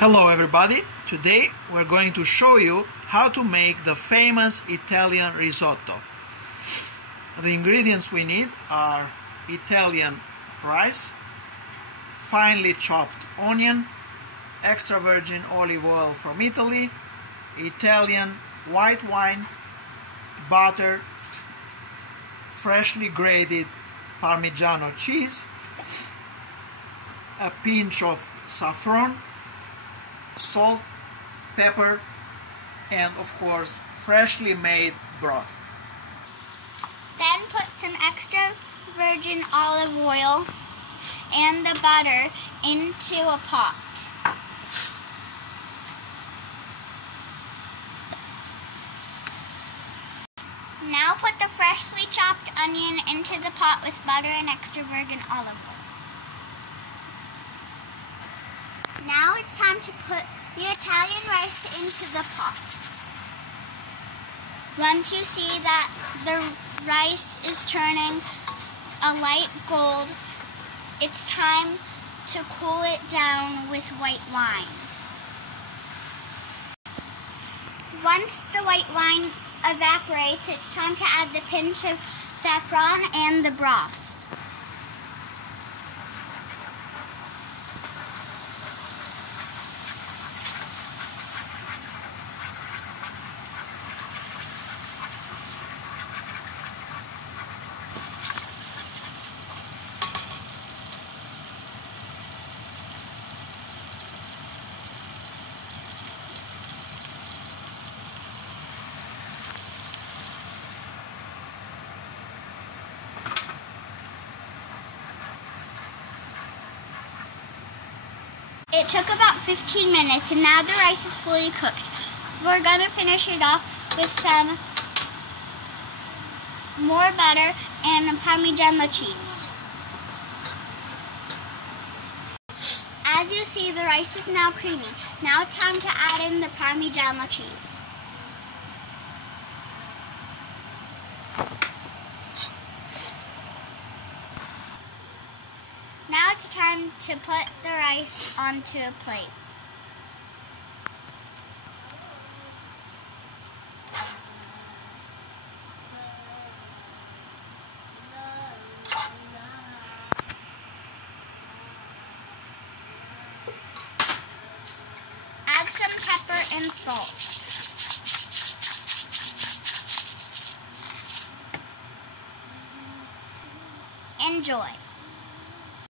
Hello everybody, today we're going to show you how to make the famous Italian risotto. The ingredients we need are Italian rice, finely chopped onion, extra virgin olive oil from Italy, Italian white wine, butter, freshly grated Parmigiano cheese, a pinch of saffron, salt, pepper, and of course freshly made broth. Then put some extra virgin olive oil and the butter into a pot. Now put the freshly chopped onion into the pot with butter and extra virgin olive oil. Now it's time to put the Italian rice into the pot. Once you see that the rice is turning a light gold, it's time to cool it down with white wine. Once the white wine evaporates, it's time to add the pinch of saffron and the broth. It took about 15 minutes and now the rice is fully cooked. We're going to finish it off with some more butter and Parmigiano cheese. As you see, the rice is now creamy. Now it's time to add in the Parmigiano cheese. Now it's time to put the rice onto a plate. Add some pepper and salt. Enjoy.